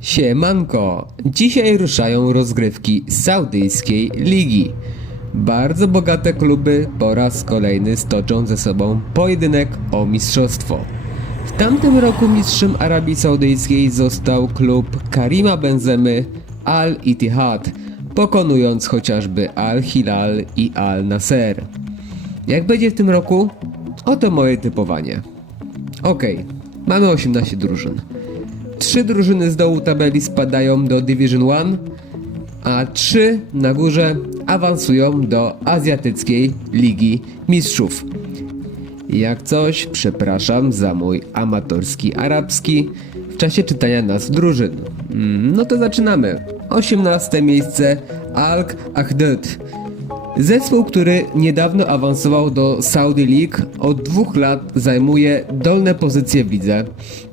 Siemanko! Dzisiaj ruszają rozgrywki saudyjskiej ligi. Bardzo bogate kluby po raz kolejny stoczą ze sobą pojedynek o mistrzostwo. W tamtym roku mistrzem Arabii Saudyjskiej został klub Karima Benzemy Al Ittihad, pokonując chociażby Al Hilal i Al Nasser. Jak będzie w tym roku? Oto moje typowanie. Okej, mamy 18 drużyn. Trzy drużyny z dołu tabeli spadają do Division 1, a trzy na górze awansują do Azjatyckiej Ligi Mistrzów. Jak coś, przepraszam za mój amatorski arabski w czasie czytania nazw drużyn. Mm, No to zaczynamy. 18 miejsce Alk Ahdud. Zespół, który niedawno awansował do Saudi League, od dwóch lat zajmuje dolne pozycje w lidze.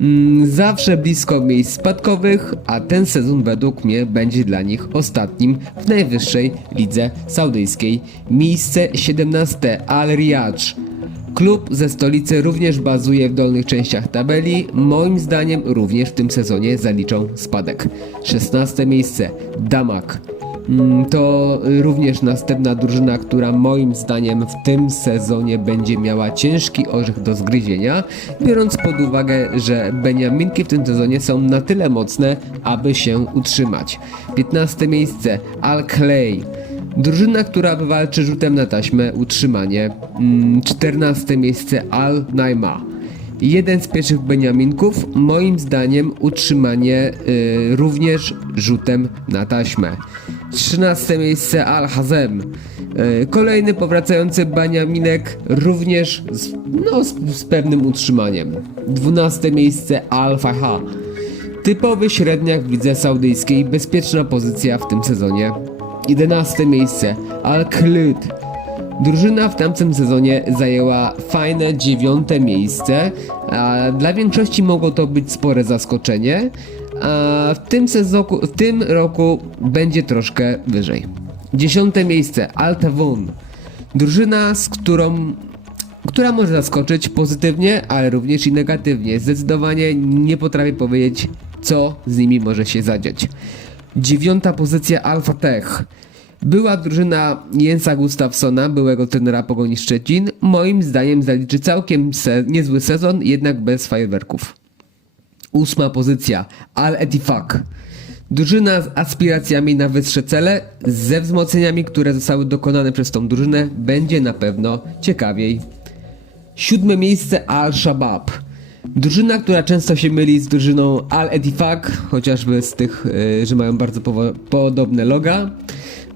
Mm, zawsze blisko miejsc spadkowych, a ten sezon według mnie będzie dla nich ostatnim w najwyższej lidze saudyjskiej. Miejsce 17 Al Riyadh. Klub ze stolicy również bazuje w dolnych częściach tabeli. Moim zdaniem również w tym sezonie zaliczą spadek. 16 miejsce Damak. Mm, To również następna drużyna, która moim zdaniem w tym sezonie będzie miała ciężki orzech do zgryzienia, biorąc pod uwagę, że Beniaminki w tym sezonie są na tyle mocne, aby się utrzymać. 15 miejsce Al Clay. Drużyna, która walczy rzutem na taśmę, utrzymanie. Mm, 14 miejsce Al Naima. Jeden z pierwszych Beniaminków, moim zdaniem, utrzymanie y, również rzutem na taśmę. 13 miejsce Al Hazem. Y, kolejny powracający Beniaminek, również z, no, z, z pewnym utrzymaniem. 12 miejsce Al Faha. Typowy średniak w lidze saudyjskiej, bezpieczna pozycja w tym sezonie. 11 miejsce Al Khlyd. Drużyna w tamtym sezonie zajęła fajne dziewiąte miejsce, a dla większości mogło to być spore zaskoczenie, a w tym, sezoku, w tym roku będzie troszkę wyżej. Dziesiąte miejsce Al Tawun. Drużyna, z którą która może zaskoczyć pozytywnie, ale również i negatywnie. Zdecydowanie nie potrafię powiedzieć, co z nimi może się zadziać. Dziewiąta pozycja Alfa Tech. Była drużyna Jensa Gustafsona, byłego trenera Pogoni Szczecin. Moim zdaniem zaliczy całkiem se niezły sezon, jednak bez fajerwerków. Ósma pozycja Al Etifak. Drużyna z aspiracjami na wyższe cele, ze wzmocnieniami, które zostały dokonane przez tą drużynę, będzie na pewno ciekawiej. Siódme miejsce Al Shabab. Drużyna, która często się myli z drużyną Al Etifak, chociażby z tych, y, że mają bardzo podobne loga.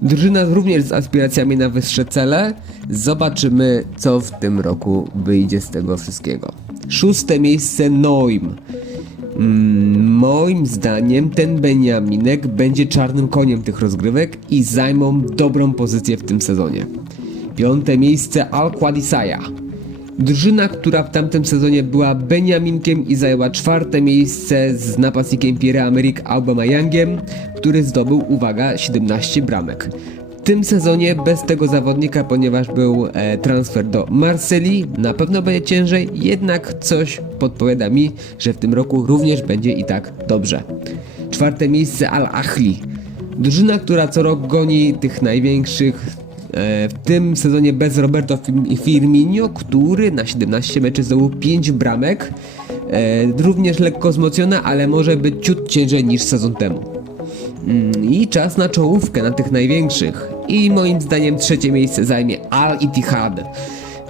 Drużyna również z aspiracjami na wyższe cele. Zobaczymy, co w tym roku wyjdzie z tego wszystkiego. Szóste miejsce Noim. Mm, Moim zdaniem ten Beniaminek będzie czarnym koniem tych rozgrywek i zajmą dobrą pozycję w tym sezonie. Piąte miejsce Al Qadisaya. Drużyna, która w tamtym sezonie była Beniaminkiem i zajęła czwarte miejsce z napastnikiem Pierre-Emerick Aubameyangiem, który zdobył, uwaga, 17 bramek. Tym sezonie bez tego zawodnika, ponieważ był e, transfer do Marsylii, na pewno będzie ciężej, jednak coś podpowiada mi, że w tym roku również będzie i tak dobrze. Czwarte miejsce Al Ahli. Drużyna, która co rok goni tych największych e, w tym sezonie bez Roberto Fir- Firmino, który na 17 meczy zdobył 5 bramek. E, również lekko wzmocniona, ale może być ciut ciężej niż sezon temu. Mm, I czas na czołówkę, na tych największych. I moim zdaniem trzecie miejsce zajmie Al Ittihad.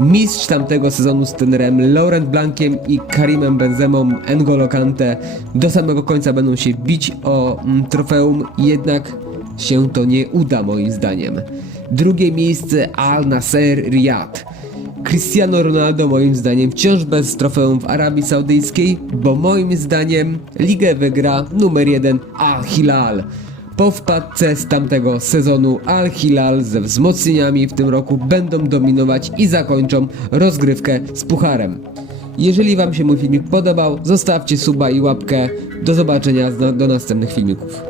Mistrz tamtego sezonu z trenerem Laurent Blankiem i Karimem Benzemą N'Golo Kante do samego końca będą się bić o mm, trofeum, jednak się to nie uda moim zdaniem. Drugie miejsce Al Nasser Riyadh. Cristiano Ronaldo moim zdaniem wciąż bez trofeum w Arabii Saudyjskiej, bo moim zdaniem ligę wygra numer jeden Al Hilal. Po wpadce z tamtego sezonu Al Hilal ze wzmocnieniami w tym roku będą dominować i zakończą rozgrywkę z pucharem. Jeżeli Wam się mój filmik podobał, zostawcie suba i łapkę. Do zobaczenia do następnych filmików.